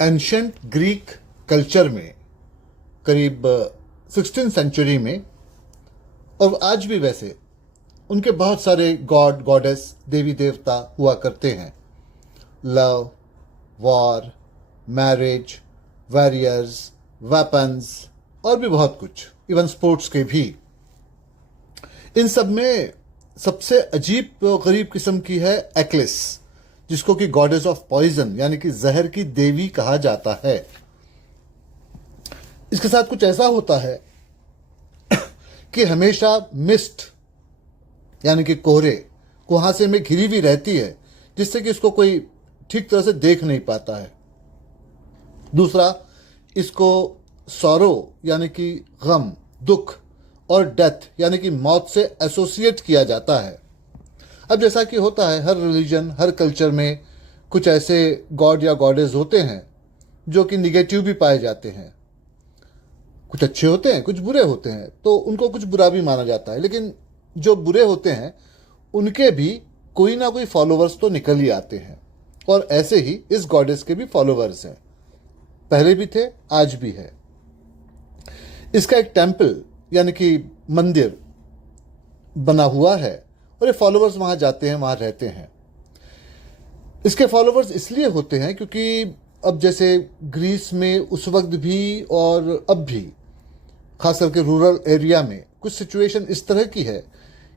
Ancient Greek culture में करीब 16th century में और आज भी वैसे उनके बहुत सारे गॉड गॉडेस देवी देवता हुआ करते हैं। Love, war, marriage, warriors, weapons और भी बहुत कुछ, इवन स्पोर्ट्स के भी। इन सब में सबसे अजीब गरीब किस्म की है एक्लिस, जिसको कि गॉडेस ऑफ पॉइजन यानी कि जहर की देवी कहा जाता है। इसके साथ कुछ ऐसा होता है कि हमेशा मिस्ट यानी कि कोहरे कुहासे में घिरी हुई रहती है, जिससे कि इसको कोई ठीक तरह से देख नहीं पाता है। दूसरा, इसको सॉरो यानी कि गम, दुख और डेथ यानी कि मौत से एसोसिएट किया जाता है। अब जैसा कि होता है हर रिलीजन, हर कल्चर में कुछ ऐसे गॉड या गॉडेस होते हैं जो कि निगेटिव भी पाए जाते हैं। कुछ अच्छे होते हैं, कुछ बुरे होते हैं, तो उनको कुछ बुरा भी माना जाता है। लेकिन जो बुरे होते हैं उनके भी कोई ना कोई फॉलोवर्स तो निकल ही आते हैं, और ऐसे ही इस गॉडेस के भी फॉलोवर्स हैं। पहले भी थे, आज भी है। इसका एक टेम्पल यानी कि मंदिर बना हुआ है और ये फॉलोवर्स वहां जाते हैं, वहां रहते हैं। इसके फॉलोवर्स इसलिए होते हैं क्योंकि अब जैसे ग्रीस में उस वक्त भी और अब भी, खास करके रूरल एरिया में, कुछ सिचुएशन इस तरह की है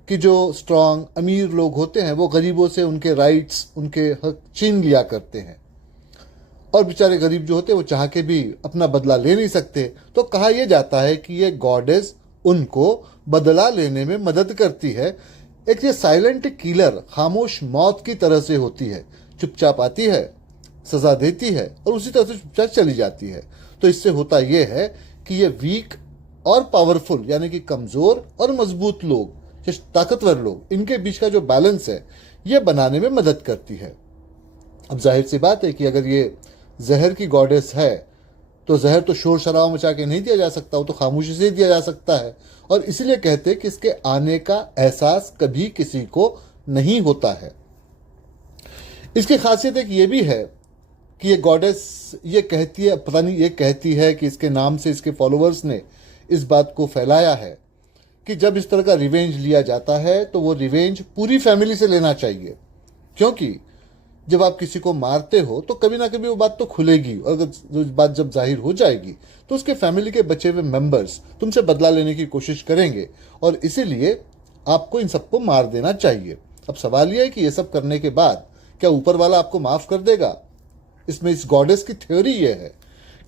कि जो स्ट्रांग अमीर लोग होते हैं वो गरीबों से उनके राइट्स, उनके हक छीन लिया करते हैं, और बेचारे गरीब जो होते हैं वो चाह के भी अपना बदला ले नहीं सकते। तो कहा यह जाता है कि ये गॉडेस उनको बदला लेने में मदद करती है। एक ये साइलेंट किलर, खामोश मौत की तरह से होती है, चुपचाप आती है, सजा देती है और उसी तरह से चुपचाप चली जाती है। तो इससे होता यह है कि ये वीक और पावरफुल यानी कि कमजोर और मजबूत लोग, ताकतवर लोग, इनके बीच का जो बैलेंस है ये बनाने में मदद करती है। अब जाहिर सी बात है कि अगर ये जहर की गॉडेस है तो जहर तो शोर शराबा मचा के नहीं दिया जा सकता, वो तो खामोशी से ही दिया जा सकता है। और इसीलिए कहते हैं कि इसके आने का एहसास कभी किसी को नहीं होता है। इसकी खासियत एक ये भी है कि ये गॉडेस ये कहती है, पता नहीं ये कहती है कि इसके नाम से इसके फॉलोअर्स ने इस बात को फैलाया है कि जब इस तरह का रिवेंज लिया जाता है तो वो रिवेंज पूरी फैमिली से लेना चाहिए, क्योंकि जब आप किसी को मारते हो तो कभी ना कभी वो बात तो खुलेगी, और अगर बात जब जाहिर हो जाएगी तो उसके फैमिली के बचे हुए मेंबर्स तुमसे बदला लेने की कोशिश करेंगे, और इसीलिए आपको इन सबको मार देना चाहिए। अब सवाल यह है कि ये सब करने के बाद क्या ऊपर वाला आपको माफ कर देगा? इसमें इस गॉडेस की थ्योरी ये है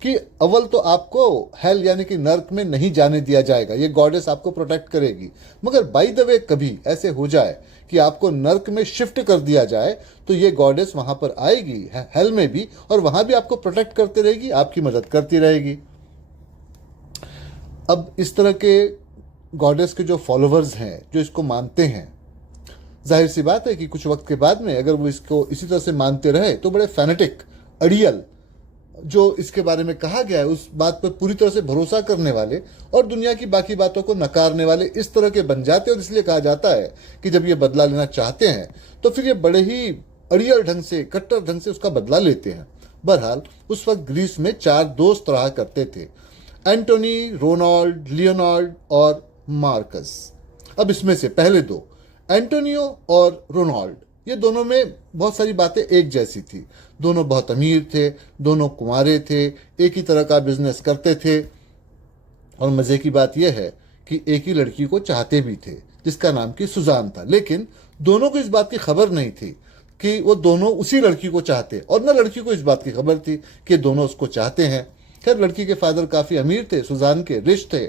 कि अव्वल तो आपको हेल यानी कि नर्क में नहीं जाने दिया जाएगा, ये गॉडेस आपको प्रोटेक्ट करेगी। मगर बाय द वे कभी ऐसे हो जाए कि आपको नर्क में शिफ्ट कर दिया जाए तो ये गॉडेस वहां पर आएगी हेल में भी, और वहां भी आपको प्रोटेक्ट करती रहेगी, आपकी मदद करती रहेगी। अब इस तरह के गॉडेस के जो फॉलोवर्स हैं, जो इसको मानते हैं, जाहिर सी बात है कि कुछ वक्त के बाद में अगर वो इसको इसी तरह से मानते रहे तो बड़े फैनेटिक, अड़ियल, जो इसके बारे में कहा गया है उस बात पर पूरी तरह से भरोसा करने वाले और दुनिया की बाकी बातों को नकारने वाले इस तरह के बन जाते हैं। और इसलिए कहा जाता है कि जब ये बदला लेना चाहते हैं तो फिर ये बड़े ही अड़ियल ढंग से, कट्टर ढंग से उसका बदला लेते हैं। बहरहाल उस वक्त ग्रीस में 4 दोस्त रहा करते थे, एंटोनी, रोनाल्ड, लियोनार्ड और मार्कस। अब इसमें से पहले दो, एंटोनियो और रोनाल्ड, ये दोनों में बहुत सारी बातें एक जैसी थी। दोनों बहुत अमीर थे, दोनों कुंवारे थे, एक ही तरह का बिजनेस करते थे, और मजे की बात यह है कि एक ही लड़की को चाहते भी थे जिसका नाम की सुजान था। लेकिन दोनों को इस बात की खबर नहीं थी कि वो दोनों उसी लड़की को चाहते, और न लड़की को इस बात की खबर थी कि दोनों उसको चाहते हैं। खैर, लड़की के फादर काफ़ी अमीर थे, सुजान के रिच थे,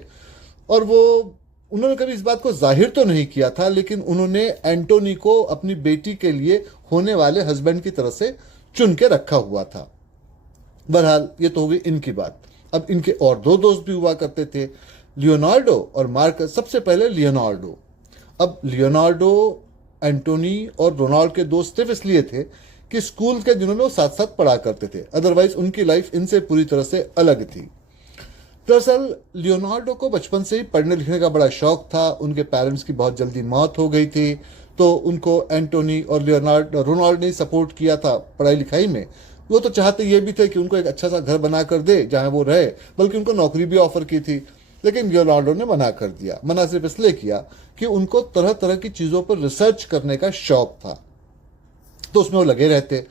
और उन्होंने कभी इस बात को जाहिर तो नहीं किया था, लेकिन उन्होंने एंटोनी को अपनी बेटी के लिए होने वाले हस्बैंड की तरह से चुन के रखा हुआ था। बहरहाल ये तो हो गई इनकी बात। अब इनके और 2 दोस्त भी हुआ करते थे, लियोनार्डो और मार्कस। सबसे पहले लियोनार्डो। अब लियोनार्डो एंटोनी और रोनाल्ड के दोस्त सिर्फ इसलिए थे कि स्कूल के दिनों में वो साथ साथ पढ़ा करते थे, अदरवाइज उनकी लाइफ इनसे पूरी तरह से अलग थी। दरअसल लियोनार्डो को बचपन से ही पढ़ने लिखने का बड़ा शौक था। उनके पेरेंट्स की बहुत जल्दी मौत हो गई थी, तो उनको एंटोनी और रोनाल्ड ने सपोर्ट किया था पढ़ाई लिखाई में। वो तो चाहते ये भी थे कि उनको एक अच्छा सा घर बना कर दे जहां वो रहे, बल्कि उनको नौकरी भी ऑफर की थी, लेकिन लियोनार्डो ने मना कर दिया। मना सिर्फ इसलिए किया कि उनको तरह तरह की चीजों पर रिसर्च करने का शौक था, तो उसमें वो लगे रहते।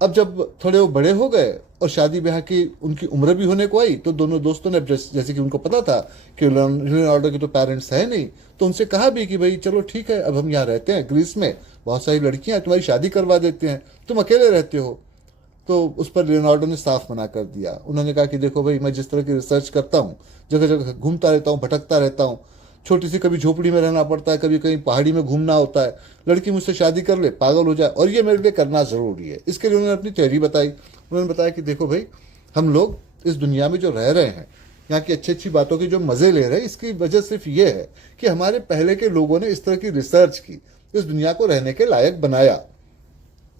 अब जब थोड़े वो बड़े हो गए और शादी ब्याह की उनकी उम्र भी होने को आई, तो दोनों दोस्तों ने जैसे कि उनको पता था कि लियोनार्डो के तो पेरेंट्स है नहीं, तो उनसे कहा भी कि भाई चलो ठीक है, अब हम यहाँ रहते हैं ग्रीस में, बहुत सारी लड़कियां, तुम्हारी शादी करवा देते हैं, तुम अकेले रहते हो। तो उस पर लियोनार्डो ने साफ मना कर दिया। उन्होंने कहा कि देखो भाई, मैं जिस तरह की रिसर्च करता हूँ, जगह जगह घूमता रहता हूँ, भटकता रहता हूँ, छोटी सी कभी झोपड़ी में रहना पड़ता है, कभी कहीं पहाड़ी में घूमना होता है, लड़की मुझसे शादी कर ले, पागल हो जाए, और ये मेरे लिए करना जरूरी है। इसके लिए उन्होंने अपनी थ्योरी बताई। उन्होंने बताया कि देखो भाई, हम लोग इस दुनिया में जो रह रहे हैं, यहाँ की अच्छी अच्छी बातों के जो मजे ले रहे हैं, इसकी वजह सिर्फ ये है कि हमारे पहले के लोगों ने इस तरह की रिसर्च की, इस दुनिया को रहने के लायक बनाया।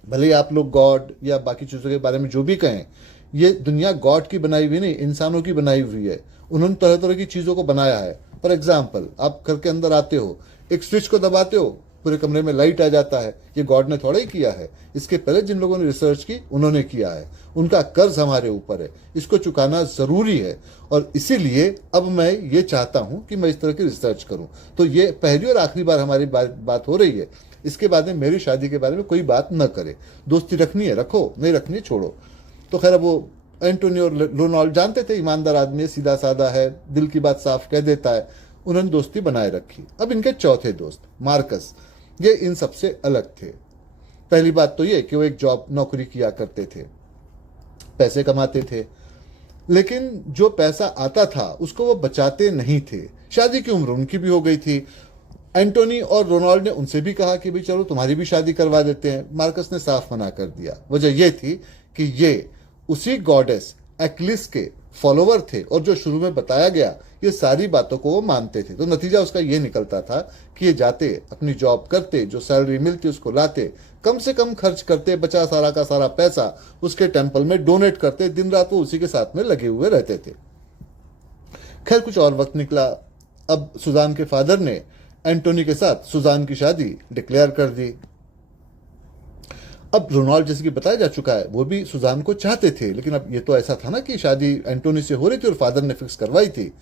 भले ही आप लोग गॉड या बाकी चीज़ों के बारे में जो भी कहें, ये दुनिया गॉड की बनाई हुई नहीं, इंसानों की बनाई हुई है। उन्होंने तरह तरह की चीज़ों को बनाया है। फॉर एग्जाम्पल, आप घर के अंदर आते हो, एक स्विच को दबाते हो, पूरे कमरे में लाइट आ जाता है। ये गॉड ने थोड़ा ही किया है, इसके पहले जिन लोगों ने रिसर्च की उन्होंने किया है। उनका कर्ज हमारे ऊपर है, इसको चुकाना जरूरी है, और इसीलिए अब मैं ये चाहता हूं कि मैं इस तरह की रिसर्च करूं। तो ये पहली और आखिरी बार हमारी बात हो रही है। इसके बाद में मेरी शादी के बारे में कोई बात न करे। दोस्ती रखनी है रखो, नहीं रखनी है छोड़ो। तो खैर, अब वो एंटोनी और लियोनार्डो जानते थे ईमानदार आदमी है, सीधा साधा है, दिल की बात साफ कह देता है। उन्होंने दोस्ती बनाए रखी। अब इनके चौथे दोस्त मार्कस, ये इन सबसे अलग थे। पहली बात तो ये कि वो एक जॉब नौकरी किया करते थे, पैसे कमाते थे, लेकिन जो पैसा आता था उसको वो बचाते नहीं थे। शादी की उम्र उनकी भी हो गई थी। एंटोनी और रोनाल्ड ने उनसे भी कहा कि भाई चलो तुम्हारी भी शादी करवा देते हैं। मार्कस ने साफ मना कर दिया। वजह यह थी कि ये उसी गॉडेस एक्लिस के फॉलोवर थे, और जो शुरू में बताया गया ये सारी बातों को वो मानते थे। तो नतीजा उसका ये निकलता था कि ये जाते, अपनी जॉब करते, जो सैलरी मिलती उसको लाते, कम से कम खर्च करते, बचा सारा का सारा पैसा उसके टेंपल में डोनेट करते, दिन रात वो उसी के साथ में लगे हुए रहते थे। खैर, कुछ और वक्त निकला। अब सुजान के फादर ने एंटोनी के साथ सुजान की शादी डिक्लेयर कर दी। अब रोनाल्ड, जैसे कि बताया जा चुका है, वो भी सुजान को चाहते थे, लेकिन अब ये तो ऐसा था ना कि शादी एंटोनी से हो रही थी और फादर ने फिक्स करवाई थी,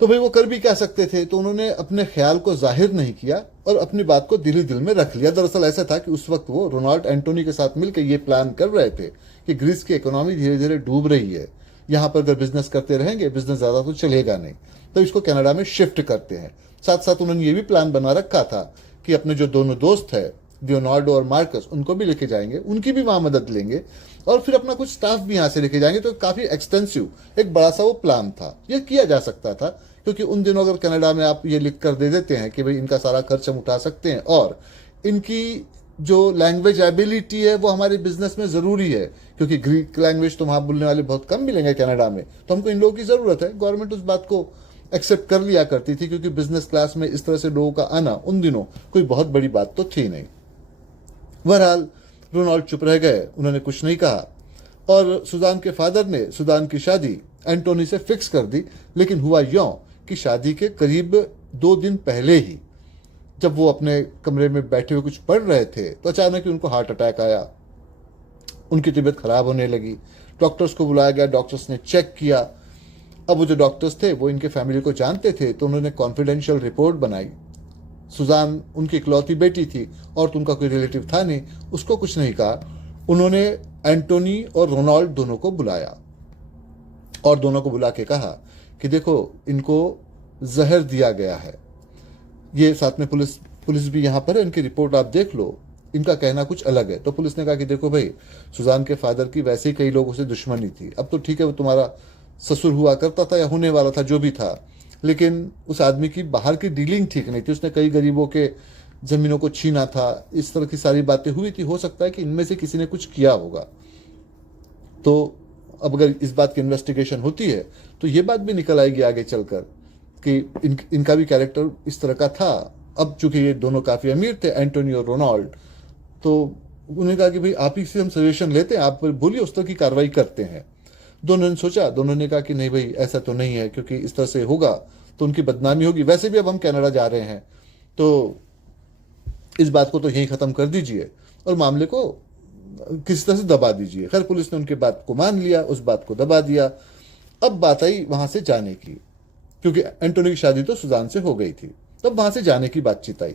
तो भाई वो कर भी क्या सकते थे। तो उन्होंने अपने ख्याल को जाहिर नहीं किया और अपनी बात को दिल ही दिल में रख लिया। दरअसल ऐसा था कि उस वक्त वो रोनाल्ड एंटोनी के साथ मिलकर ये प्लान कर रहे थे कि ग्रीस की इकोनॉमी धीरे धीरे डूब रही है, यहाँ पर अगर बिजनेस करते रहेंगे, बिजनेस ज़्यादा तो चलेगा नहीं, तो इसको कनाडा में शिफ्ट करते हैं। साथ साथ उन्होंने ये भी प्लान बना रखा था कि अपने जो दोनों दोस्त है लियोनार्डो और मार्कस, उनको भी लेके जाएंगे, उनकी भी वहाँ मदद लेंगे, और फिर अपना कुछ स्टाफ भी यहाँ से लेके जाएंगे। तो काफ़ी एक्सटेंसिव एक बड़ा सा वो प्लान था। ये किया जा सकता था, क्योंकि उन दिनों अगर कनाडा में आप ये लिख कर दे देते हैं कि भाई इनका सारा खर्च हम उठा सकते हैं, और इनकी जो लैंग्वेज एबिलिटी है वो हमारे बिजनेस में ज़रूरी है, क्योंकि ग्रीक लैंग्वेज तो वहाँ बोलने वाले बहुत कम मिलेंगे कनाडा में, तो हमको इन लोगों की ज़रूरत है। गवर्नमेंट उस बात को एक्सेप्ट कर लिया करती थी, क्योंकि बिजनेस क्लास में इस तरह से लोगों का आना उन दिनों कोई बहुत बड़ी बात तो थी नहीं। बहरहाल रोनाल्ड चुप रह गए, उन्होंने कुछ नहीं कहा, और सुजान के फादर ने सुजान की शादी एंटोनी से फिक्स कर दी। लेकिन हुआ यूं कि शादी के करीब 2 दिन पहले ही, जब वो अपने कमरे में बैठे हुए कुछ पढ़ रहे थे, तो अचानक ही उनको हार्ट अटैक आया। उनकी तबीयत खराब होने लगी। डॉक्टर्स को बुलाया गया, डॉक्टर्स ने चेक किया। अब वो जो डॉक्टर्स थे वो इनके फैमिली को जानते थे, तो उन्होंने कॉन्फिडेंशियल रिपोर्ट बनाई। सुजान उनकी इकलौती बेटी थी और तो उनका कोई रिलेटिव था नहीं, उसको कुछ नहीं कहा। उन्होंने एंटोनी और रोनाल्ड दोनों को बुलाया और दोनों को बुला के कहा कि देखो, इनको जहर दिया गया है। ये साथ में पुलिस भी यहाँ पर है, इनकी रिपोर्ट आप देख लो, इनका कहना कुछ अलग है। तो पुलिस ने कहा कि देखो भाई, सुजान के फादर की वैसे ही कई लोगों से दुश्मनी थी। अब तो ठीक है, वो तुम्हारा ससुर हुआ करता था या होने वाला था, जो भी था, लेकिन उस आदमी की बाहर की डीलिंग ठीक नहीं थी। उसने कई गरीबों के ज़मीनों को छीना था, इस तरह की सारी बातें हुई थी। हो सकता है कि इनमें से किसी ने कुछ किया होगा। तो अब अगर इस बात की इन्वेस्टिगेशन होती है तो ये बात भी निकल आएगी आगे चलकर कि इनका भी कैरेक्टर इस तरह का था। अब चूंकि ये दोनों काफ़ी अमीर थे, एंटोनी और रोनाल्ड, तो उन्होंने कहा कि भाई आप ही से हम सजेशन लेते हैं, आप बोलिए, उस तरह की कार्रवाई करते हैं। दोनों ने सोचा, दोनों ने कहा कि नहीं भाई, ऐसा तो नहीं है, क्योंकि इस तरह से होगा तो उनकी बदनामी होगी। वैसे भी अब हम कनाडा जा रहे हैं, तो इस बात को तो यहीं ख़त्म कर दीजिए और मामले को किसी तरह से दबा दीजिए। खैर पुलिस ने उनकी बात को मान लिया, उस बात को दबा दिया। अब बात आई वहां से जाने की, क्योंकि एंटोनी की शादी तो सुजान से हो गई थी। तब वहां से जाने की बातचीत आई।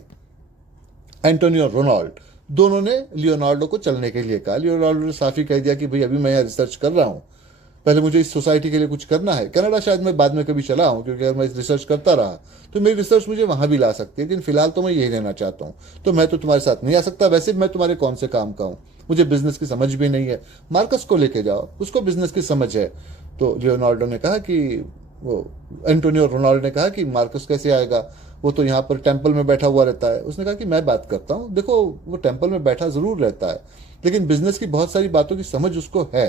एंटोनी और रोनाल्ड दोनों ने लियोनार्डो को चलने के लिए कहा। लियोनार्डो ने साफ ही कह दिया कि भाई अभी मैं यहाँ रिसर्च कर रहा हूँ, पहले मुझे इस सोसाइटी के लिए कुछ करना है। कनाडा शायद मैं बाद में कभी चला हूँ, क्योंकि अगर मैं रिसर्च करता रहा तो मेरी रिसर्च मुझे वहां भी ला सकती है, लेकिन फिलहाल तो मैं यही रहना चाहता हूँ। तो मैं तो तुम्हारे साथ नहीं आ सकता, वैसे भी मैं तुम्हारे कौन से काम का हूँ, मुझे बिजनेस की समझ भी नहीं है। मार्कस को लेके जाओ, उसको बिजनेस की समझ है। तो लियोनार्डो ने कहा कि वो एंटोनियो रोनाल्डो ने कहा कि मार्कस कैसे आएगा, वो तो यहाँ पर टेम्पल में बैठा हुआ रहता है। उसने कहा कि मैं बात करता हूँ, देखो वो टेम्पल में बैठा जरूर रहता है, लेकिन बिजनेस की बहुत सारी बातों की समझ उसको है,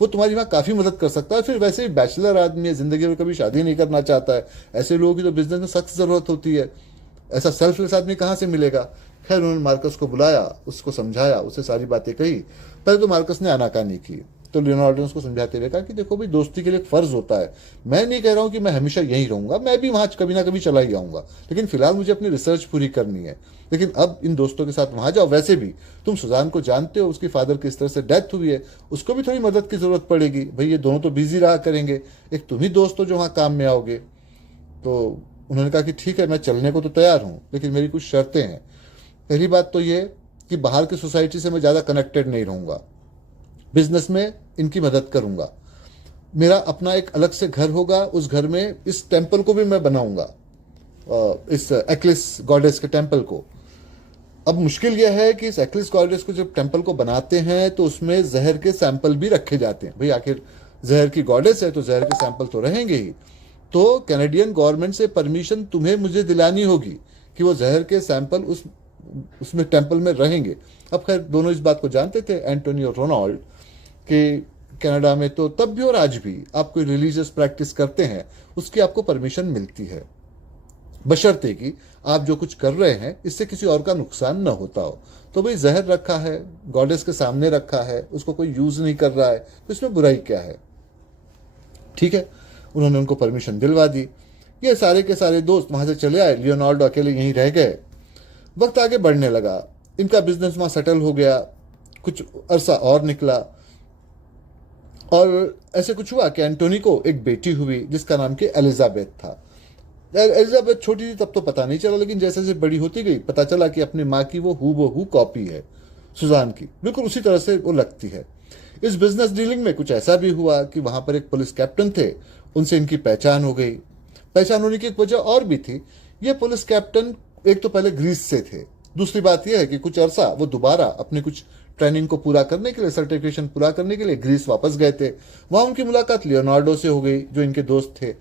वो तुम्हारी वहाँ काफी मदद कर सकता है। फिर वैसे ही बैचलर आदमी है, जिंदगी में कभी शादी नहीं करना चाहता है, ऐसे लोगों की तो बिजनेस में सख्त जरूरत होती है, ऐसा सेल्फलेस आदमी कहाँ से मिलेगा। खैर उन्होंने मार्कस को बुलाया, उसको समझाया, उसे सारी बातें कही। पहले तो मार्कस ने आनाकानी की, तो लियोनार्डो ने उसको समझाते हुए कहा कि देखो भाई दोस्ती के लिए एक फर्ज होता है, मैं नहीं कह रहा हूं कि मैं हमेशा यहीं रहूंगा, मैं भी वहां कभी ना कभी चला ही आऊंगा, लेकिन फिलहाल मुझे अपनी रिसर्च पूरी करनी है। लेकिन अब इन दोस्तों के साथ वहां जाओ, वैसे भी तुम सुजान को जानते हो, उसकी फादर की इस तरह से डेथ हुई है, उसको भी थोड़ी मदद की जरूरत पड़ेगी। भाई ये दोनों तो बिजी रहा करेंगे, एक तुम ही दोस्त हो जो वहां काम में आओगे। तो उन्होंने कहा कि ठीक है मैं चलने को तो तैयार हूं, लेकिन मेरी कुछ शर्तें हैं। पहली बात तो ये कि बाहर की सोसाइटी से मैं ज़्यादा कनेक्टेड नहीं रहूंगा, बिजनेस में इनकी मदद करूंगा, मेरा अपना एक अलग से घर होगा, उस घर में इस टेम्पल को भी मैं बनाऊंगा, इस एक्लिस गॉडेस के टेम्पल को। अब मुश्किल यह है कि इस एक्लिस गॉडेस को जब टेम्पल को बनाते हैं तो उसमें जहर के सैंपल भी रखे जाते हैं। भाई आखिर जहर की गॉडेस है तो जहर के सैंपल तो रहेंगे ही, तो कैनेडियन गवर्नमेंट से परमिशन तुम्हें मुझे दिलानी होगी कि वो जहर के सैंपल उसमें टेम्पल में रहेंगे। अब खैर दोनों इस बात को जानते थे, एंटोनी और रोनाल्ड, कि कनाडा में तो तब भी और आज भी आप कोई रिलीजियस प्रैक्टिस करते हैं उसकी आपको परमिशन मिलती है, बशर्ते कि आप जो कुछ कर रहे हैं इससे किसी और का नुकसान न होता हो। तो भाई जहर रखा है, गॉडेस के सामने रखा है, उसको कोई यूज नहीं कर रहा है, तो इसमें बुराई क्या है। ठीक है, उन्होंने उनको परमिशन दिलवा दी। ये सारे के सारे दोस्त वहां से चले आए, लियोनार्डो अकेले यहीं रह गए। वक्त आगे बढ़ने लगा, इनका बिजनेस वहां सेटल हो गया, कुछ अरसा और निकला, और ऐसे कुछ हुआ कि एंटोनी को एक बेटी हुई जिसका नाम कि एलिजाबेथ था। एलिजाबेथ छोटी थी तब तो पता नहीं चला, लेकिन जैसे जैसे बड़ी होती गई पता चला कि अपनी माँ की वो हूबहू कॉपी है, सुजान की बिल्कुल उसी तरह से वो लगती है। इस बिजनेस डीलिंग में कुछ ऐसा भी हुआ कि वहां पर एक पुलिस कैप्टन थे, उनसे इनकी पहचान हो गई। पहचान होने की एक वजह और भी थी, ये पुलिस कैप्टन एक तो पहले ग्रीस से थे, दूसरी बात यह है कि कुछ अरसा वो दोबारा अपनी कुछ ट्रेनिंग को पूरा करने के लिए, सर्टिफिकेशन पूरा करने के लिए ग्रीस वापस गए थे। वहां उनकी मुलाकात लियोनार्डो से हो गई, जो इनके दोस्त थे,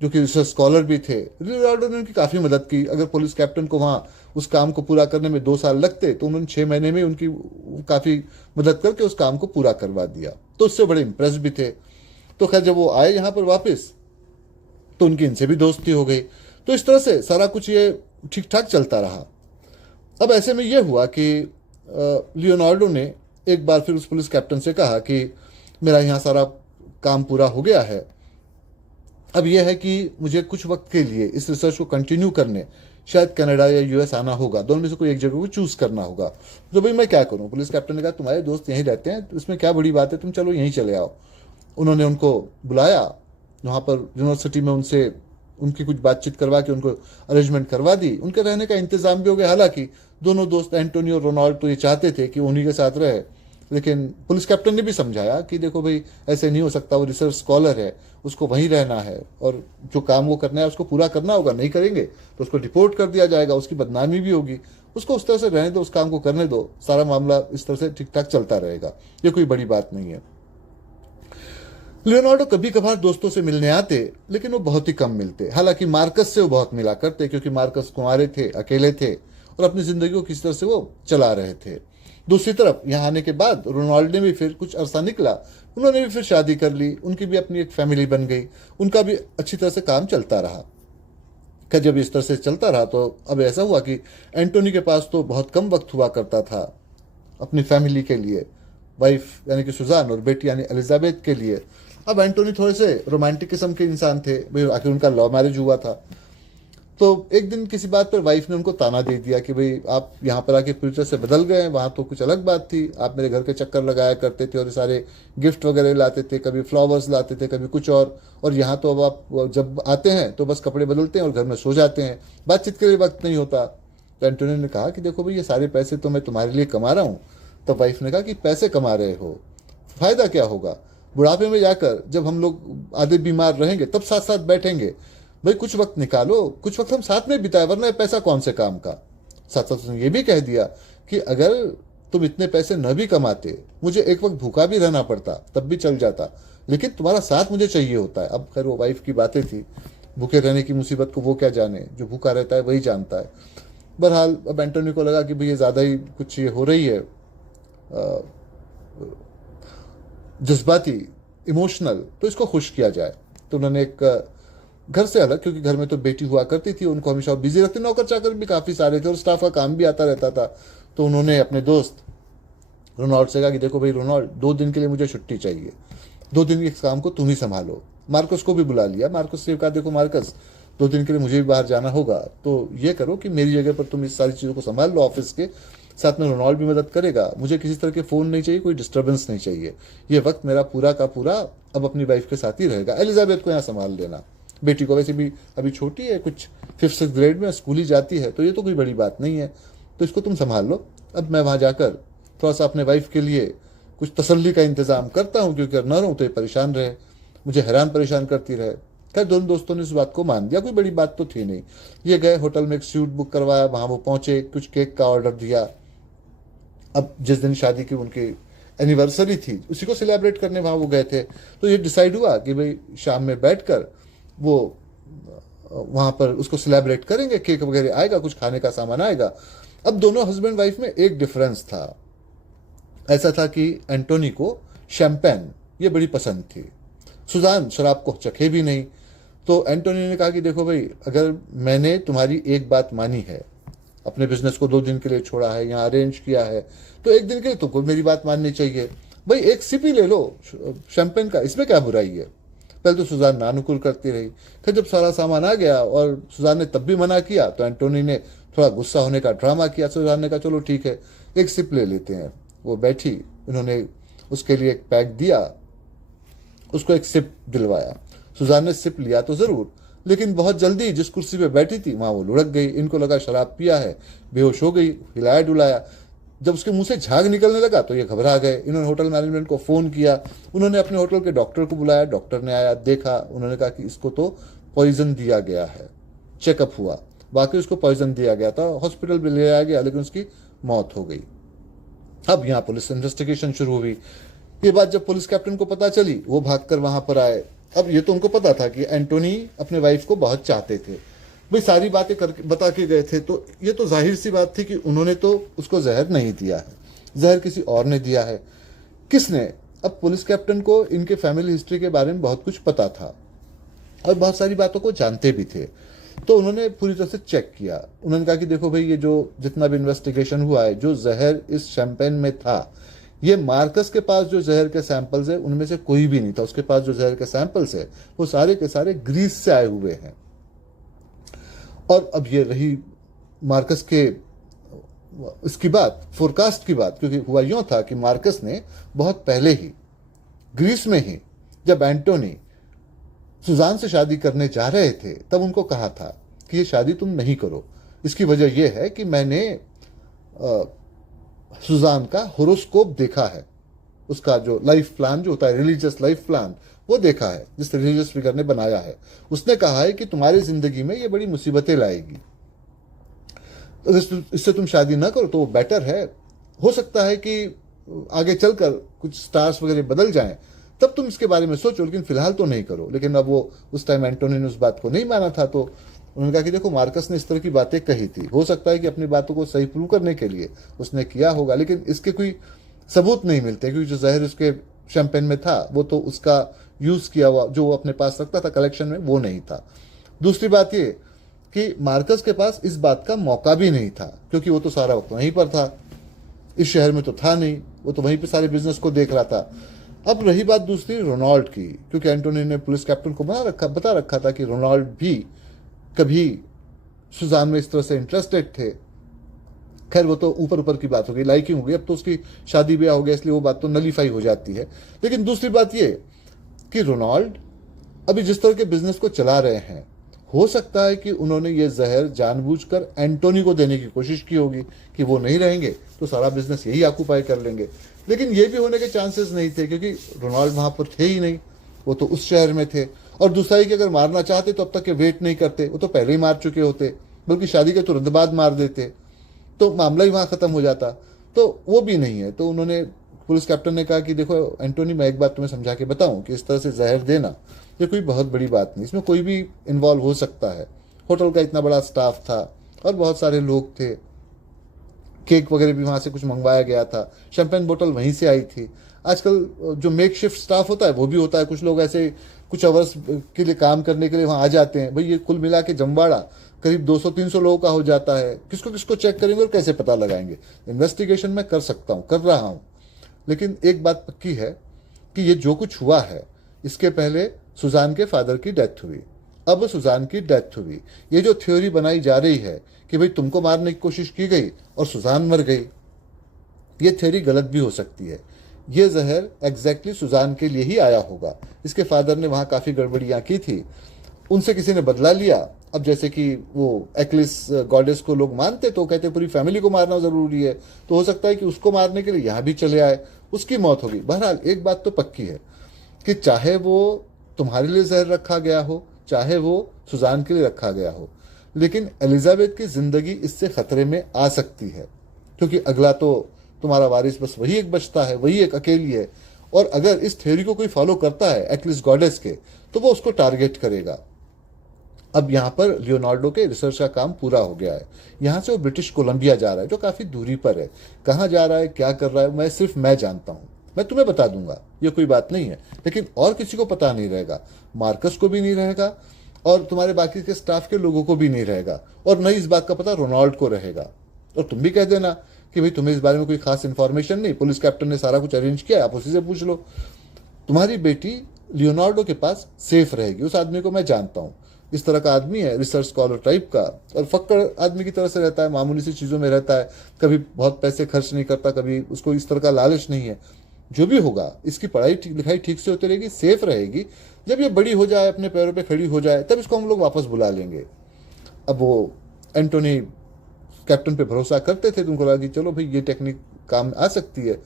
जो कि रिसर्च स्कॉलर भी थे। लियोनार्डो ने उनकी काफी मदद की। अगर पुलिस कैप्टन को वहां उस काम को पूरा करने में 2 साल लगते तो उन्होंने 6 महीने में उनकी काफी मदद करके उस काम को पूरा करवा दिया, तो उससे बड़े इंप्रेस भी थे। तो खैर जब वो आए यहाँ पर वापस तो उनकी इनसे भी दोस्ती हो गई। तो इस तरह से सारा कुछ ये ठीक ठाक चलता रहा। अब ऐसे में यह हुआ कि लियोनार्डो ने एक बार फिर उस पुलिस कैप्टन से कहा कि मेरा यहाँ सारा काम पूरा हो गया है, अब यह है कि मुझे कुछ वक्त के लिए इस रिसर्च को कंटिन्यू करने शायद कनाडा या यूएस आना होगा, दोनों में से कोई एक जगह को चूज करना होगा। तो भाई मैं क्या करूं। पुलिस कैप्टन ने कहा तुम्हारे दोस्त यहीं रहते हैं, तो इसमें क्या बड़ी बात है, तुम चलो यहीं चले आओ। उन्होंने उनको बुलाया वहाँ पर यूनिवर्सिटी में, उनसे उनकी कुछ बातचीत करवा के उनको अरेंजमेंट करवा दी, उनके रहने का इंतजाम भी हो गया। हालांकि दोनों दोस्त एंटोनी और रोनाल्ड तो ये चाहते थे कि उन्हीं के साथ रहे, लेकिन पुलिस कैप्टन ने भी समझाया कि देखो भाई ऐसे नहीं हो सकता, वो रिसर्च स्कॉलर है, उसको वहीं रहना है और जो काम वो करना है उसको पूरा करना होगा, नहीं करेंगे तो उसको डिपोर्ट कर दिया जाएगा, उसकी बदनामी भी होगी, उसको उस तरह से रहने दो, उस काम को करने दो, सारा मामला इस तरह से ठीक ठाक चलता रहेगा, ये कोई बड़ी बात नहीं है। लियोनार्डो कभी कभार दोस्तों से मिलने आते, लेकिन वो बहुत ही कम मिलते। हालांकि मार्कस से वो बहुत मिला करते, क्योंकि मार्कस कुंवारे थे, अकेले थे और अपनी जिंदगी को किस तरह से वो चला रहे थे। दूसरी तरफ यहाँ आने के बाद रोनाल्ड ने भी फिर कुछ अरसा निकला, उन्होंने भी फिर शादी कर ली, उनकी भी अपनी एक फैमिली बन गई, उनका भी अच्छी तरह से काम चलता रहा। क्या जब इस तरह से चलता रहा तो अब ऐसा हुआ कि एंटोनी के पास तो बहुत कम वक्त हुआ करता था अपनी फैमिली के लिए, वाइफ यानी कि सुजान और बेटी यानी एलिजाबेथ के लिए। अब एंटोनी थोड़े से रोमांटिक किस्म के इंसान थे, भाई आखिर उनका लव मैरिज हुआ था, तो एक दिन किसी बात पर वाइफ ने उनको ताना दे दिया कि भाई आप यहाँ पर आके पूरी तरह से बदल गए हैं, वहाँ तो कुछ अलग बात थी, आप मेरे घर के चक्कर लगाया करते थे और ये सारे गिफ्ट वगैरह लाते थे, कभी फ्लावर्स लाते थे, कभी कुछ और यहाँ तो अब आप जब आते हैं तो बस कपड़े बदलते हैं और घर में सो जाते हैं, बातचीत के लिए वक्त नहीं होता। तो एंटोनी ने कहा कि देखो भाई ये सारे पैसे तो मैं तुम्हारे लिए कमा रहा हूँ। तब वाइफ ने कहा कि पैसे कमा रहे हो, फायदा क्या होगा, बुढ़ापे में जाकर जब हम लोग आधे बीमार रहेंगे तब साथ साथ बैठेंगे, भाई कुछ वक्त निकालो, कुछ वक्त हम साथ में बिताए, वरना पैसा कौन से काम का। साथ साथ उसने ये भी कह दिया कि अगर तुम इतने पैसे न भी कमाते, मुझे एक वक्त भूखा भी रहना पड़ता तब भी चल जाता, लेकिन तुम्हारा साथ मुझे चाहिए होता है। अब खैर वो वाइफ की बातें थी, भूखे रहने की मुसीबत को वो क्या जाने, जो भूखा रहता है वही जानता है। बहरहाल अब एंटोनी को लगा कि भाई ये ज़्यादा ही कुछ ये हो रही है जज्बाती, इमोशनल, तो इसको खुश किया जाए। तो उन्होंने एक घर से अलग, क्योंकि घर में तो बेटी हुआ करती थी, उनको हमेशा बिजी रखते, नौकर चाकर भी काफ़ी सारे थे और स्टाफ का काम भी आता रहता था। तो उन्होंने अपने दोस्त रोनाल्ड से कहा कि देखो भाई रोनाल्ड, 2 दिन के लिए मुझे छुट्टी चाहिए, 2 दिन इस काम को तुम ही संभालो। मार्कस को भी बुला लिया, मार्कस से कहा देखो मार्कस, 2 दिन के लिए मुझे भी बाहर जाना होगा, तो ये करो कि मेरी जगह पर तुम इस सारी चीज़ों को संभाल लो, ऑफिस के साथ में रोनाल्ड भी मदद करेगा, मुझे किसी तरह के फ़ोन नहीं चाहिए, कोई डिस्टर्बेंस नहीं चाहिए, ये वक्त मेरा पूरा का पूरा अब अपनी वाइफ के साथ ही रहेगा। एलिजाबेथ को यहाँ संभाल लेना, बेटी को वैसे भी अभी छोटी है, कुछ 5th-6th ग्रेड में, स्कूल ही जाती है, तो ये तो कोई बड़ी बात नहीं है, तो इसको तुम संभाल लो। अब मैं वहाँ जाकर थोड़ा सा अपने वाइफ के लिए कुछ तसल्ली का इंतज़ाम करता हूँ, क्योंकि न रहूँ तो ये परेशान रहे, मुझे हैरान परेशान करती रहे। खैर दोनों दोस्तों ने इस बात को मान लिया, कोई बड़ी बात तो थी नहीं। ये गए होटल में, एक स्यूट बुक करवाया, वहाँ वो पहुँचे, कुछ केक का ऑर्डर दिया। अब जिस दिन शादी की उनकी एनिवर्सरी थी, उसी को सेलिब्रेट करने वहाँ वो गए थे। तो ये डिसाइड हुआ कि भाई शाम में बैठकर वो वहाँ पर उसको सेलिब्रेट करेंगे, केक वगैरह आएगा, कुछ खाने का सामान आएगा। अब दोनों हस्बैंड वाइफ में एक डिफरेंस था, ऐसा था कि एंटोनी को शैम्पेन ये बड़ी पसंद थी, सुजान शराब को चखे भी नहीं। तो एंटोनी ने कहा कि देखो भाई, अगर मैंने तुम्हारी एक बात मानी है, अपने बिजनेस को 2 दिन के लिए छोड़ा है, यहाँ अरेंज किया है, तो 1 दिन के लिए तुमको मेरी बात माननी चाहिए। भाई एक सिप ही ले लो शैम्पेन का, इसमें क्या बुराई है। पहले तो सुजान नानुकुल करती रही, फिर जब सारा सामान आ गया और सुजान ने तब भी मना किया, तो एंटोनी ने थोड़ा गुस्सा होने का ड्रामा किया। सुजान ने कहा चलो ठीक है, एक सिप ले लेते हैं। वो बैठी, उन्होंने उसके लिए एक पैक दिया, उसको एक सिप दिलवाया। सुजान ने सिप लिया तो ज़रूर, लेकिन बहुत जल्दी जिस कुर्सी पे बैठी थी वहाँ वो लुढ़क गई। इनको लगा शराब पिया है, बेहोश हो गई, हिलाया डुलाया। जब उसके मुंह से झाग निकलने लगा तो ये घबरा गए। इन्होंने होटल मैनेजमेंट को फ़ोन किया, उन्होंने अपने होटल के डॉक्टर को बुलाया, डॉक्टर ने आया, देखा, उन्होंने कहा कि इसको तो पॉइजन दिया गया है। चेकअप हुआ, वाकई उसको पॉइजन दिया गया था, हॉस्पिटल भी ले आया गया, लेकिन उसकी मौत हो गई। अब यहाँ पुलिस इन्वेस्टिगेशन शुरू हुई। ये बात जब पुलिस कैप्टन को पता चली, वो भागकर वहां पर आए। अब ये तो उनको पता था कि एंटोनी अपने वाइफ को बहुत चाहते थे, भाई सारी बातें करके बता के गए थे, तो ये तो जाहिर सी बात थी कि उन्होंने तो उसको जहर नहीं दिया है, जहर किसी और ने दिया है। किसने? अब पुलिस कैप्टन को इनके फैमिली हिस्ट्री के बारे में बहुत कुछ पता था और बहुत सारी बातों को जानते भी थे, तो उन्होंने पूरी तरह से चेक किया। उन्होंने कहा कि देखो भाई, ये जो जितना भी इन्वेस्टिगेशन हुआ है, जो जहर इस शैम्पेन में था, ये मार्कस के पास जो जहर के सैंपल्स है उनमें से कोई भी नहीं था। उसके पास जो जहर के सैंपल्स है वो सारे के सारे ग्रीस से आए हुए हैं। और अब ये रही मार्कस के इसकी बात, फोरकास्ट की बात, क्योंकि हुआ यूं था कि मार्कस ने बहुत पहले ही ग्रीस में ही, जब एंटोनी सुजान से शादी करने जा रहे थे, तब उनको कहा था कि ये शादी तुम नहीं करो। इसकी वजह यह है कि मैंने सुजान का होरोस्कोप देखा है, उसका जो लाइफ प्लान जो होता है, रिलीजियस लाइफ प्लान, वो देखा है जिस रिलीजियस फिगर ने बनाया है। उसने कहा है कि तुम्हारी जिंदगी में ये बड़ी मुसीबतें लाएगी, तो इससे तुम शादी ना करो तो वो बेटर है। हो सकता है कि आगे चलकर कुछ स्टार्स वगैरह बदल जाएं, तब तुम इसके बारे में सोचो, लेकिन फिलहाल तो नहीं करो। लेकिन अब वो उस टाइम एंटोनी ने उस बात को नहीं माना था, तो उन्होंने कहा कि देखो मार्कस ने इस तरह की बातें कही थी, हो सकता है कि अपनी बातों को सही प्रूव करने के लिए उसने किया होगा, लेकिन इसके कोई सबूत नहीं मिलते, क्योंकि जो जहर उसके शैम्पेन में था वो तो उसका यूज किया हुआ जो वो अपने पास रखता था कलेक्शन में, वो नहीं था। दूसरी बात ये कि मार्कस के पास इस बात का मौका भी नहीं था, क्योंकि वो तो सारा वक्त वहीं पर था, इस शहर में तो था नहीं, वो तो वहीं पर सारे बिजनेस को देख रहा था। अब रही बात दूसरी रोनाल्ड की, क्योंकि एंटोनी ने पुलिस कैप्टन को बता रखा था कि रोनाल्ड भी कभी सुजान में इस तरह से इंटरेस्टेड थे। खैर वो तो ऊपर ऊपर की बात हो गई, लाइकिंग हो गई, अब तो उसकी शादी ब्याह हो गया, इसलिए वो बात तो नलीफाई हो जाती है। लेकिन दूसरी बात ये कि रोनाल्ड अभी जिस तरह के बिजनेस को चला रहे हैं, हो सकता है कि उन्होंने ये जहर जानबूझकर एंटोनी को देने की कोशिश की होगी कि वो नहीं रहेंगे तो सारा बिजनेस यही ऑक्यूपाई कर लेंगे। लेकिन ये भी होने के चांसेस नहीं थे, क्योंकि रोनाल्ड वहां पर थे ही नहीं, वो तो उस शहर में थे। और दूसरा ही कि अगर मारना चाहते तो अब तक के वेट नहीं करते, वो तो पहले ही मार चुके होते, बल्कि शादी के तुरंत बाद मार देते, तो मामला ही वहां खत्म हो जाता। तो वो भी नहीं है। तो उन्होंने, पुलिस कैप्टन ने कहा कि देखो एंटोनी, मैं एक बात तुम्हें समझा के बताऊं कि इस तरह से जहर देना ये कोई बहुत बड़ी बात नहीं, इसमें कोई भी इन्वॉल्व हो सकता है। होटल का इतना बड़ा स्टाफ था और बहुत सारे लोग थे, केक वगैरह भी वहां से कुछ मंगवाया गया था, शैंपेन बोतल वहीं से आई थी। आजकल जो मेक शिफ्ट स्टाफ होता है वो भी होता है, कुछ लोग ऐसे कुछ आवर्स के लिए काम करने के लिए वहां आ जाते हैं। भाई ये कुल मिला के जमवाड़ा करीब 200-300 लोगों का हो जाता है, किसको किसको चेक करेंगे और कैसे पता लगाएंगे। इन्वेस्टिगेशन मैं कर सकता हूँ, कर रहा हूँ, लेकिन एक बात पक्की है कि ये जो कुछ हुआ है, इसके पहले सुजान के फादर की डेथ हुई, अब सुजान की डेथ हुई। ये जो थ्योरी बनाई जा रही है कि भाई तुमको मारने की कोशिश की गई और सुजान मर गई, ये थ्योरी गलत भी हो सकती है। ये जहर एग्जैक्टली सुजान के लिए ही आया होगा। इसके फादर ने वहां काफी गड़बड़ियां की थी, उनसे किसी ने बदला लिया। अब जैसे कि वो एक्लिस गॉडेस को लोग मानते तो कहते पूरी फैमिली को मारना जरूरी है, तो हो सकता है कि उसको मारने के लिए यहां भी चले आए, उसकी मौत होगी। बहरहाल एक बात तो पक्की है कि चाहे वो तुम्हारे लिए जहर रखा गया हो, चाहे वो सुजान के लिए रखा गया हो, लेकिन एलिजाबेथ की जिंदगी इससे खतरे में आ सकती है, क्योंकि अगला तो तुम्हारा वारिस बस वही एक बचता है, वही एक अकेली है। और अगर इस थ्योरी को कोई फॉलो करता है एक्लिस गॉडेस के, तो वो उसको टारगेट करेगा। अब यहाँ पर लियोनार्डो के रिसर्च का काम पूरा हो गया है। यहाँ से वो ब्रिटिश कोलंबिया जा रहा है, जो काफी दूरी पर है। कहाँ जा रहा है, क्या कर रहा है, मैं जानता हूँ, मैं तुम्हें बता दूंगा, ये कोई बात नहीं है। लेकिन और किसी को पता नहीं रहेगा, मार्कस को भी नहीं रहेगा, और तुम्हारे बाकी के स्टाफ के लोगों को भी नहीं रहेगा, और नहीं इस बात का पता रोनाल्ड को रहेगा। और तुम भी कह देना कि भाई तुम्हें इस बारे में कोई खास इन्फॉर्मेशन नहीं, पुलिस कैप्टन ने सारा कुछ अरेंज किया, आप उसी से पूछ लो। तुम्हारी बेटी लियोनार्डो के पास सेफ रहेगी। उस आदमी को मैं जानता हूँ, इस तरह का आदमी है, रिसर्च स्कॉलर टाइप का, और फक्कड़ आदमी की तरह से रहता है, मामूली सी चीज़ों में रहता है, कभी बहुत पैसे खर्च नहीं करता, कभी उसको इस तरह का लालच नहीं है। जो भी होगा, इसकी पढ़ाई लिखाई ठीक से होती रहेगी, सेफ रहेगी। जब ये बड़ी हो जाए, अपने पैरों पे खड़ी हो जाए, तब इसको हम लोग वापस बुला लेंगे। अब वो एंटोनी कैप्टन पे भरोसा करते थे, तुमको लगा कि चलो भाई ये टेक्निक काम आ सकती है।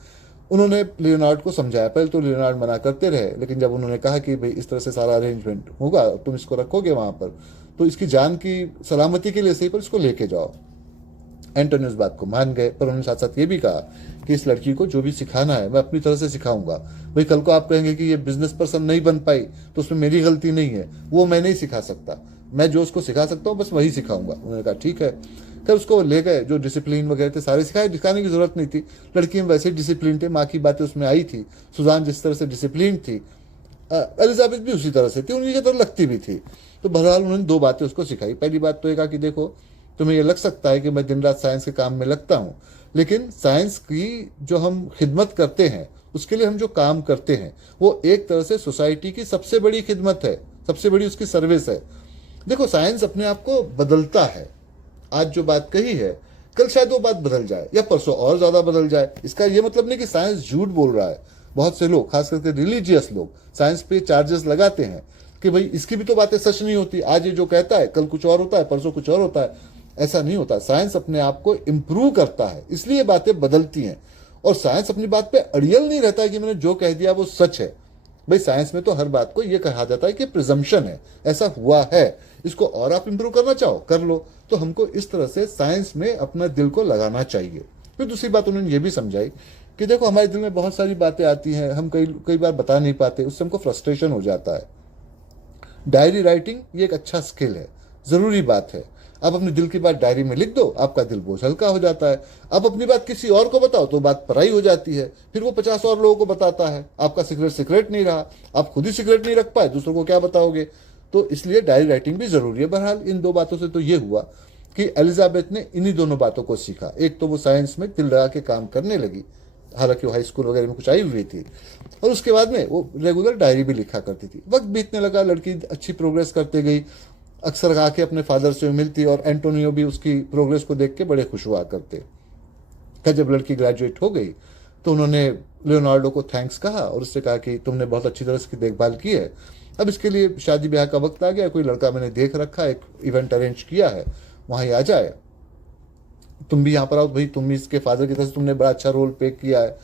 उन्होंने लियोनार्ड को समझाया, पहले तो लियोनार्ड मना करते रहे, लेकिन जब उन्होंने कहा कि भाई इस तरह से सारा अरेंजमेंट होगा, तुम इसको रखोगे वहां पर, तो इसकी जान की सलामती के लिए सही, पर इसको लेके जाओ। एंटोनी उस बात को मान गए, पर उन्होंने साथ साथ ये भी कहा कि इस लड़की को जो भी सिखाना है मैं अपनी तरह से सिखाऊंगा। भाई कल को आप कहेंगे कि ये बिजनेस पर्सन नहीं बन पाई तो उसमें मेरी गलती नहीं है, वो मैं नहीं सिखा सकता, मैं जो उसको सिखा सकता हूँ बस वही सिखाऊंगा। उन्होंने कहा ठीक है। फिर उसको ले गए, जो डिसिप्लिन वगैरह थे सारे सिखाए, दिखाने की जरूरत नहीं थी, लड़की में वैसे ही डिसिप्लिन थे, माँ की बातें उसमें आई थी। सुजान जिस तरह से डिसिप्लिन थी, एलिजाबेथ भी उसी तरह से थी, उन्हीं की तरह लगती भी थी। तो बहरहाल उन्होंने दो बातें उसको सिखाई। पहली बात तो ये कहा कि देखो, तुम्हें ये लग सकता है कि मैं दिन रात साइंस के काम में लगता हूँ, लेकिन साइंस की जो हम खिदमत करते हैं, उसके लिए हम जो काम करते हैं, वो एक तरह से सोसाइटी की सबसे बड़ी खिदमत है, सबसे बड़ी उसकी सर्विस है। देखो साइंस अपने आप को बदलता है, आज जो बात कही है कल शायद वो बात बदल जाए, या परसों और ज्यादा बदल जाए। इसका ये मतलब नहीं कि साइंस झूठ बोल रहा है। बहुत से लोग, खास करके रिलीजियस लोग, साइंस पे चार्जेस लगाते हैं कि भाई इसकी भी तो बातें सच नहीं होती, आज ये जो कहता है कल कुछ और होता है, परसों कुछ और होता है। ऐसा नहीं होता, साइंस अपने आप को इम्प्रूव करता है, इसलिए बातें बदलती हैं। और साइंस अपनी बात पे अड़ियल नहीं रहता है कि मैंने जो कह दिया वो सच है। भाई साइंस में तो हर बात को ये कहा जाता है कि प्रिजम्पशन है, ऐसा हुआ है, इसको और आप इंप्रूव करना चाहो कर लो। तो हमको इस तरह से साइंस में अपना दिल को लगाना चाहिए। फिर दूसरी बात उन्होंने ये भी समझाई कि देखो हमारे दिल में बहुत सारी बातें आती हैं, हम कई बार बता नहीं पाते, उससे हमको फ्रस्ट्रेशन हो जाता है। डायरी राइटिंग ये एक अच्छा स्किल है, जरूरी बात है। आप अपने दिल की बात डायरी में लिख दो, आपका दिल बोझ हल्का हो जाता है। आप अपनी बात किसी और को बताओ तो बात पराई हो जाती है, फिर वो 50 और लोगों को बताता है, आपका सीक्रेट नहीं रहा, आप खुद ही सीक्रेट नहीं रख पाए, दूसरों को क्या बताओगे। तो इसलिए डायरी राइटिंग भी जरूरी है। बहरहाल इन दो बातों से तो ये हुआ कि एलिजाबेथ ने इन्हीं दोनों बातों को सीखा। एक तो वो साइंस में दिल लगा के काम करने लगी, हालांकि वो हाई स्कूल वगैरह में कुछ आई हुई थी, और उसके बाद में वो रेगुलर डायरी भी लिखा करती थी। वक्त बीतने लगा, लड़की अच्छी प्रोग्रेस करते गई, अक्सर आके अपने फादर से मिलती और एंटोनियो भी उसकी प्रोग्रेस को देख के बड़े खुश हुआ करते। फिर जब लड़की ग्रेजुएट हो गई तो उन्होंने लियोनार्डो को थैंक्स कहा और उससे कहा कि तुमने बहुत अच्छी तरह इसकी देखभाल की है, अब इसके लिए शादी ब्याह का वक्त आ गया, कोई लड़का मैंने देख रखा है, एक इवेंट अरेंज किया है, वहाँ ही आ जाए, तुम भी यहाँ पर आओ, भाई तुम भी इसके फादर की तरह से तुमने बड़ा अच्छा रोल प्ले किया है,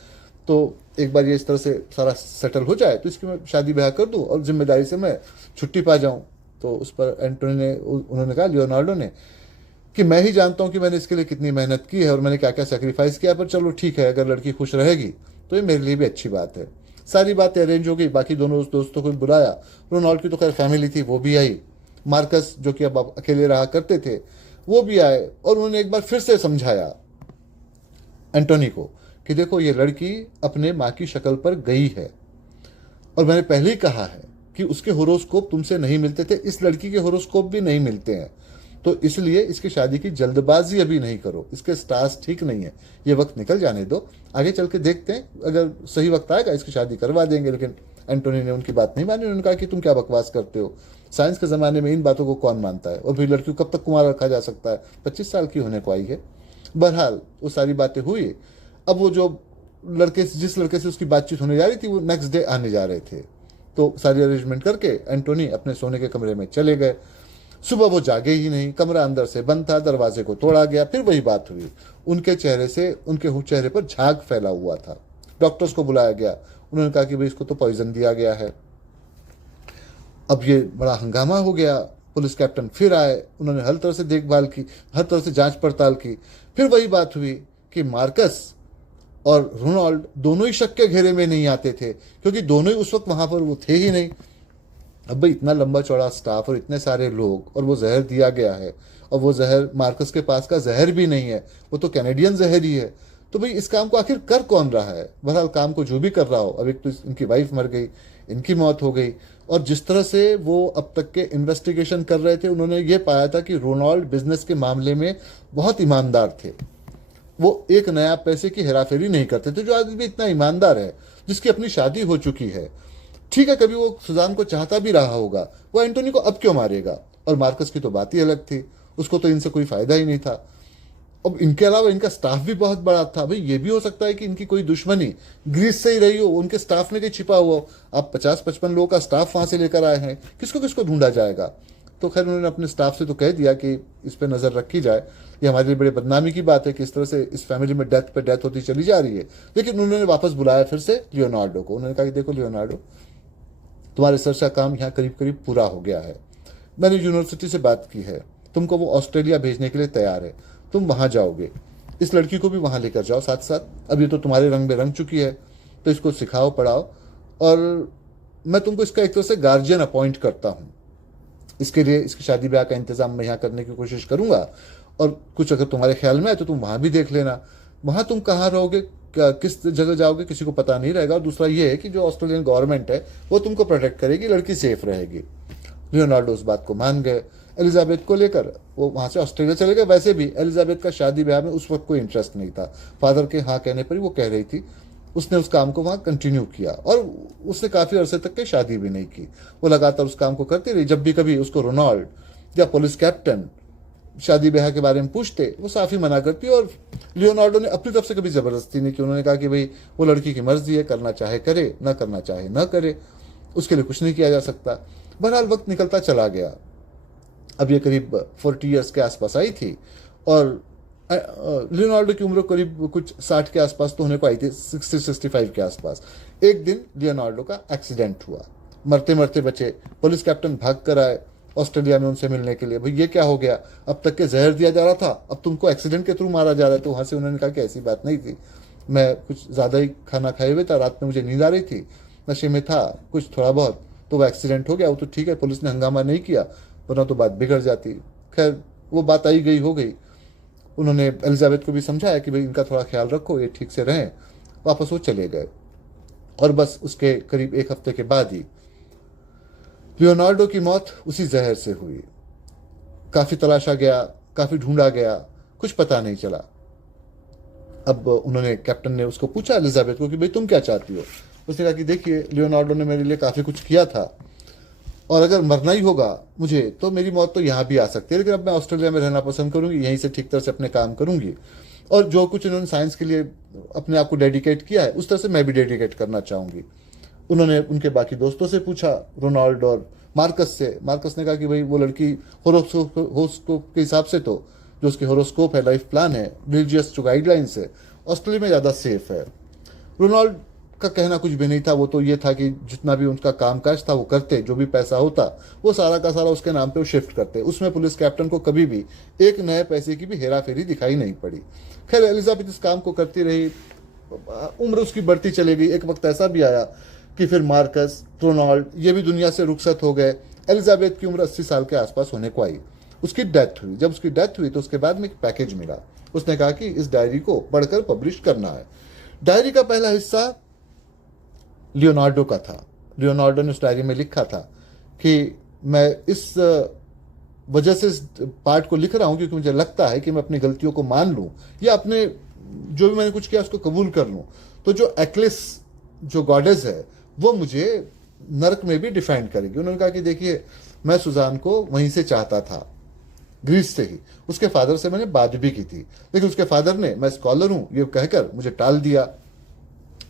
तो एक बार ये इस तरह से सारा सेटल हो जाए तो इसकी मैं शादी ब्याह कर दूँ और जिम्मेदारी से मैं छुट्टी पा जाऊँ। तो उस पर एंटोनी ने उन्होंने कहा, लियोनार्डो ने, कि मैं ही जानता हूँ कि मैंने इसके लिए कितनी मेहनत की है और मैंने क्या क्या सेक्रीफाइस किया, पर चलो ठीक है, अगर लड़की खुश रहेगी तो ये मेरे लिए भी अच्छी बात है। सारी बातें अरेंज हो गई, बाकी दोनों दोस्तों को बुलाया, रोनाल्ड की तो खैर फैमिली थी वो भी आई, मार्कस जो कि अब अकेले रहा करते थे वो भी आए, और उन्होंने एक बार फिर से समझाया एंटोनी को कि देखो ये लड़की अपने माँ की शक्ल पर गई है और मैंने पहले ही कहा है कि उसके होरोस्कोप तुमसे नहीं मिलते थे, इस लड़की के होरोस्कोप भी नहीं मिलते हैं, तो इसलिए इसकी शादी की जल्दबाजी अभी नहीं करो, इसके स्टार्स ठीक नहीं है, ये वक्त निकल जाने दो, आगे चल के देखते हैं, अगर सही वक्त आएगा इसकी शादी करवा देंगे। लेकिन एंटोनी ने उनकी बात नहीं मानी, उन्होंने कहा कि तुम क्या बकवास करते हो, साइंस के ज़माने में इन बातों को कौन मानता है, और भी लड़की को कब तक कुंवारा रखा जा सकता है, 25 साल की होने को आई है। बहरहाल वो सारी बातें हुई। अब वो जो जिस लड़के से उसकी बातचीत होने जा रही थी वो नेक्स्ट डे आने जा रहे थे, तो सारी अरेंजमेंट करके एंटोनी अपने सोने के कमरे में चले गए। सुबह वो जागे ही नहीं, कमरा अंदर से बंद था, दरवाजे को तोड़ा गया, फिर वही बात हुई, उनके चेहरे पर झाग फैला हुआ था। डॉक्टर्स को बुलाया गया, उन्होंने कहा कि भाई इसको तो पॉइजन दिया गया है। अब ये बड़ा हंगामा हो गया, पुलिस कैप्टन फिर आए, उन्होंने हर तरह से देखभाल की, हर तरह से जांच पड़ताल की, फिर वही बात हुई कि मार्कस और रोनाल्ड दोनों ही शक के घेरे में नहीं आते थे, क्योंकि दोनों ही उस वक्त वहां पर वो थे ही नहीं। अब भाई इतना लंबा चौड़ा स्टाफ और इतने सारे लोग, और वो जहर दिया गया है, और वो जहर मार्कस के पास का जहर भी नहीं है, वो तो कैनेडियन जहर ही है, तो भाई इस काम को आखिर कर कौन रहा है। बहरहाल काम को जो भी कर रहा हो, अब एक तो इनकी वाइफ मर गई, इनकी मौत हो गई, और जिस तरह से वो अब तक के इन्वेस्टिगेशन कर रहे थे, उन्होंने ये पाया था कि रोनाल्ड बिजनेस के मामले में बहुत ईमानदार थे, वो एक नया पैसे की हेराफेरी नहीं करते थे। जो आदमी इतना ईमानदार है, जिसकी अपनी शादी हो चुकी है, ठीक है कभी वो सुजान को चाहता भी रहा होगा, वो एंटोनी को अब क्यों मारेगा। और मार्कस की तो बात ही अलग थी, उसको तो इनसे कोई फायदा ही नहीं था। अब इनके अलावा इनका स्टाफ भी बहुत बड़ा था, भाई ये भी हो सकता है कि इनकी कोई दुश्मनी ग्रीस से ही रही हो, उनके स्टाफ में कहीं छिपा हुआ हो। आप 50-55 लोगों का स्टाफ वहां से लेकर आए हैं, किसको किसको ढूंढा जाएगा। तो खैर उन्होंने अपने स्टाफ से तो कह दिया कि इस पर नज़र रखी जाए, ये हमारे लिए बड़े बदनामी की बात है कि इस तरह से इस फैमिली में डेथ पे डेथ होती चली जा रही है। लेकिन उन्होंने वापस बुलाया फिर से लियोनार्डो को, उन्होंने कहा कि देखो लियोनार्डो, तुम्हारे रिसर्च का काम यहाँ करीब करीब पूरा हो गया है, मैंने यूनिवर्सिटी से बात की है, तुमको वो ऑस्ट्रेलिया भेजने के लिए तैयार है, तुम वहाँ जाओगे, इस लड़की को भी वहाँ लेकर जाओ साथ साथ, अब ये तो तुम्हारे रंग में रंग चुकी है, तो इसको सिखाओ पढ़ाओ, और मैं तुमको इसका एक तरह से गार्जियन अपॉइंट करता हूँ, इसके लिए इसकी शादी ब्याह का इंतजाम मैं यहाँ करने की कोशिश करूँगा, और कुछ अगर तुम्हारे ख्याल में आए तो तुम वहाँ भी देख लेना। वहाँ तुम कहाँ रहोगे, किस जगह जाओगे, किसी को पता नहीं रहेगा, और दूसरा ये है कि जो ऑस्ट्रेलियन गवर्नमेंट है वो तुमको प्रोटेक्ट करेगी, लड़की सेफ रहेगी। लियोनार्डो उस बात को मान गए। एलिजाबेथ को लेकर वो वहाँ से ऑस्ट्रेलिया चले गए। वैसे भी एलिजाबेथ का शादी ब्याह में उस वक्त कोई इंटरेस्ट नहीं था, फादर के हाँ कहने पर ही वो कह रही थी, उसने उस काम को वहाँ कंटिन्यू किया, और उसने काफ़ी अरसे तक के शादी भी नहीं की, वो लगातार उस काम को करती रही। जब भी कभी उसको रोनाल्ड या पुलिस कैप्टन शादी ब्याह के बारे में पूछते, वो साफ ही मना करती, और लियोनार्डो ने अपनी तरफ से कभी ज़बरदस्ती नहीं की। उन्होंने कहा कि भाई वो लड़की की मर्जी है, करना चाहे करे, ना करना चाहे ना करे, उसके लिए कुछ नहीं किया जा सकता। बहरहाल वक्त निकलता चला गया। अब ये करीब 40 ईयर्स के आसपास आई थी, और लियोनार्डो की उम्र करीब कुछ 60 के आसपास तो होने को आई थी, 60-65 के आसपास। एक दिन लियोनार्डो का एक्सीडेंट हुआ, मरते मरते बचे। पुलिस कैप्टन भाग कर आए ऑस्ट्रेलिया में उनसे मिलने के लिए, भाई ये क्या हो गया, अब तक के जहर दिया जा रहा था, अब तुमको एक्सीडेंट के थ्रू मारा जा रहा है। तो वहाँ से उन्होंने कहा कि ऐसी बात नहीं थी, मैं कुछ ज़्यादा ही खाना खाए हुए था, रात में मुझे नींद आ रही थी, नशे में था कुछ थोड़ा बहुत, तो वो एक्सीडेंट हो गया। वो तो ठीक है, पुलिस ने हंगामा नहीं किया, वरना तो बात बिगड़ जाती। खैर वो बात आई गई हो गई। उन्होंने एलिजाबेथ को भी समझाया कि भाई इनका थोड़ा ख्याल रखो, ये ठीक से रहें। वापस वो चले गए, और बस उसके करीब एक हफ्ते के बाद ही लियोनार्डो की मौत उसी जहर से हुई। काफ़ी तलाशा गया, काफ़ी ढूंढा गया, कुछ पता नहीं चला। अब उन्होंने कैप्टन ने उसको पूछा एलिजाबेथ को कि भाई तुम क्या चाहती हो। उसने कहा कि देखिए लियोनार्डो ने मेरे लिए काफ़ी कुछ किया था, और अगर मरना ही होगा मुझे तो मेरी मौत तो यहाँ भी आ सकती है, लेकिन अब मैं ऑस्ट्रेलिया में रहना पसंद करूंगी, यहीं से ठीक तरह से अपने काम करूंगी। और जो कुछ इन्होंने साइंस के लिए अपने आप को डेडिकेट किया है उस तरह से मैं भी डेडिकेट करना चाहूंगी। उन्होंने उनके बाकी दोस्तों से पूछा, रोनाल्ड और मार्कस से। मार्कस ने कहा कि भाई वो लड़की होरोस्कोप के हिसाब से तो जो उसके होरोस्कोप है, लाइफ प्लान है, रिलीजियस जो गाइडलाइंस है, ऑस्ट्रेलिया में ज़्यादा सेफ है। रोनाल्ड का कहना कुछ भी नहीं था, वो तो ये था कि जितना भी उनका कामकाज था वो करते, जो भी पैसा होता वो सारा का सारा उसके नाम पे वो शिफ्ट करते। उसमें पुलिस कैप्टन को कभी भी एक नए पैसे की भी हेरा फेरी दिखाई नहीं पड़ी। खैर एलिजाबेथ इस काम को करती रही, उम्र उसकी बढ़ती चली गई। एक वक्त ऐसा भी आया कि फिर मार्कस, रोनाल्ड ये भी दुनिया से रुखसत हो गए। एलिजाबेथ की उम्र 80 साल के आसपास होने को आई। उसकी डेथ हुई। जब उसकी डेथ हुई तो उसके बाद में एक पैकेज मिला। उसने कहा कि इस डायरी को पढ़कर पब्लिश करना है। डायरी का पहला हिस्सा लियोनार्डो का था। लियोनार्डो ने उस डायरी में लिखा था कि मैं इस वजह से इस पार्ट को लिख रहा हूं क्योंकि मुझे लगता है कि मैं अपनी गलतियों को मान लूं या अपने जो भी मैंने कुछ किया उसको कबूल कर लूं, तो जो एक्लिस जो गॉडेस है वो मुझे नरक में भी डिफाइंड करेगी। उन्होंने कहा कि देखिए मैं सुजान को वहीं से चाहता था, ग्रीस से ही। उसके फादर से मैंने बात भी की थी, लेकिन उसके फादर ने मैं स्कॉलर हूं ये कहकर मुझे टाल दिया।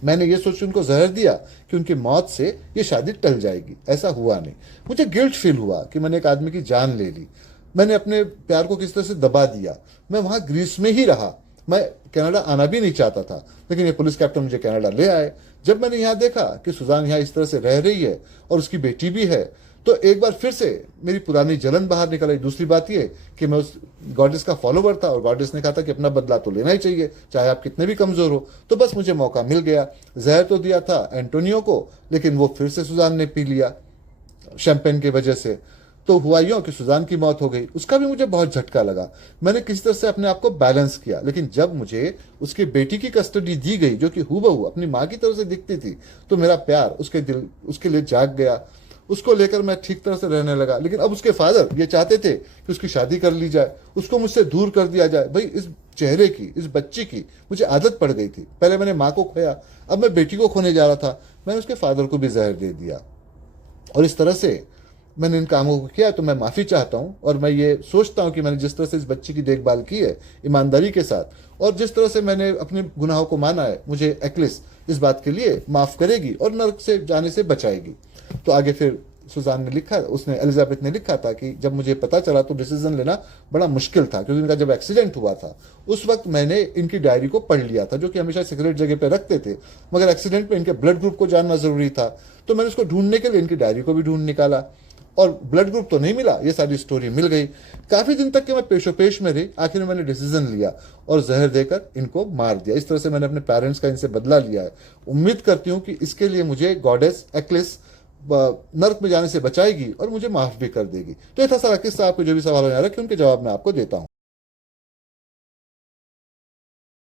मैंने ये सोच उनको जहर दिया कि उनकी मौत से ये शादी टल जाएगी। ऐसा हुआ नहीं। मुझे गिल्ट फील हुआ कि मैंने एक आदमी की जान ले ली। मैंने अपने प्यार को किस तरह से दबा दिया। मैं वहां ग्रीस में ही रहा। मैं कनाडा आना भी नहीं चाहता था, लेकिन ये पुलिस कैप्टन मुझे कनाडा ले आए। जब मैंने यहाँ देखा कि सुजान यहाँ इस तरह से रह रही है और उसकी बेटी भी है, तो एक बार फिर से मेरी पुरानी जलन बाहर निकल आई। दूसरी बात ये कि मैं उस गॉडेस का फॉलोवर था और गॉडेस ने कहा था कि अपना बदला तो लेना ही चाहिए, चाहे आप कितने भी कमजोर हो। तो बस मुझे मौका मिल गया। जहर तो दिया था एंटोनियो को, लेकिन वो फिर से सुजान ने पी लिया शैंपेन की वजह से। तो हुआ यूं कि सुजान की मौत हो गई। उसका भी मुझे बहुत झटका लगा। मैंने किसी तरह से अपने आप को बैलेंस किया, लेकिन जब मुझे उसकी बेटी की कस्टडी दी गई जो कि हूबहू अपनी माँ की तरह से दिखती थी, तो मेरा प्यार उसके लिए जाग गया। उसको लेकर मैं ठीक तरह से रहने लगा। लेकिन अब उसके फादर ये चाहते थे कि उसकी शादी कर ली जाए, उसको मुझसे दूर कर दिया जाए। भाई इस चेहरे की, इस बच्ची की मुझे आदत पड़ गई थी। पहले मैंने माँ को खोया, अब मैं बेटी को खोने जा रहा था। मैंने उसके फादर को भी जहर दे दिया और इस तरह से मैंने इन कामों को किया। तो मैं माफ़ी चाहता हूँ और मैं ये सोचता हूँ कि मैंने जिस तरह से इस बच्ची की देखभाल की है ईमानदारी के साथ, और जिस तरह से मैंने अपने गुनाहों को माना है, मुझे एक्लिस इस बात के लिए माफ़ करेगी और नर्क से जाने से बचाएगी। तो आगे फिर सुजान ने लिखा, उसने एलिजाबेथ ने लिखा था कि जब मुझे पता चला तो डिसीजन लेना बड़ा मुश्किल था, क्योंकि इनका जब एक्सीडेंट हुआ था उस वक्त मैंने इनकी डायरी को पढ़ लिया था, जो कि हमेशा सीक्रेट जगह पे रखते थे, मगर एक्सीडेंट में इनके ब्लड ग्रुप को जानना जरूरी था। तो मैंने उसको ढूंढने के लिए इनकी डायरी को भी ढूंढ निकाला और ब्लड ग्रुप तो नहीं मिला, ये सारी स्टोरी मिल गई। काफी दिन तक के मैं पेशोपेश में रही। आखिर में मैंने डिसीजन लिया और जहर देकर इनको मार दिया। इस तरह से मैंने अपने पेरेंट्स का इनसे बदला लिया है। उम्मीद करती हूँ कि इसके लिए मुझे गॉडेस एक्लिस नर्क में जाने से बचाएगी और मुझे माफ भी कर देगी। तो ये था सारा किस्सा। आपके जो भी सवाल यहाँ रखे उनके जवाब मैं आपको देता हूँ।